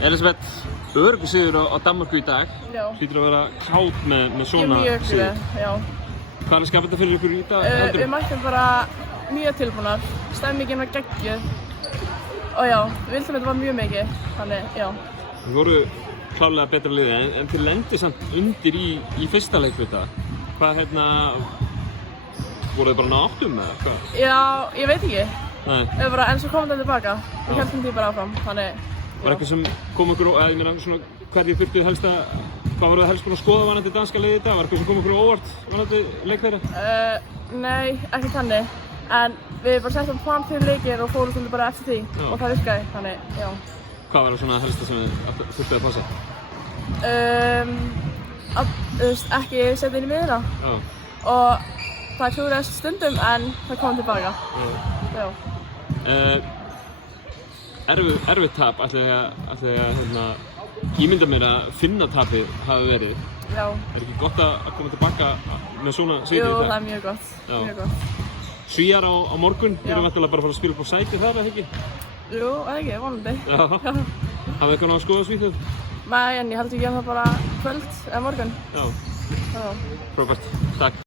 Elisabeth, öruggur sigur á Danmörku í dag. Já. Hlýtur að vera kát með svona mjög sigur. já. Hvað er skapandi fyrir ykkur í dag? Við mættum bara mjög tilbúnar, stemmingin var geggjuð og já, við vildum þetta var mjög mikið, þannig já. Þið voru klárlega betra liði, en þið lendir samt undir í fyrsta leikluta. Hvað voru þið bara ná áttum eða hvað? Já, ég veit ekki. Nei. En svo komum þetta tilbaka, við heldum því bara áfram, þannig Var eitthvað sem kom ykkur, eða ég meina svona hverju þurftuð helst að, hvað voruð þið helst búin að skoða varðandi danska liðið í dag? Var eitthvað sem kom ykkur á óvart varðandi leik þeirra? Nei, ekki þannig, en við bara settum plan fyrir leikir og fórum svolítið bara eftir því og það virkaði, þannig já. Hvað var það svona helsta sem þið þurftuð að passa? Ekki setja inn í miðuna Já. og það klúðraðist stundum en það kom tilbaka. Já. Erfitt tap, ætli að ímynda mér að finna tapið hafi verið. Já. Er ekki gott að koma tilbaka með svona sigur í dag? Jú, það er mjög gott, mjög gott. Svíar á morgun, við erum væntanlega bara að fara að spila upp á sæti þar, eða ekki? Jú, ekki, vonandi. Já. Hafið eitthvað að skoða Svíþjóð? Nei, en ég held ekki að það bara kvöld eða morgun. Já. Frábært, takk.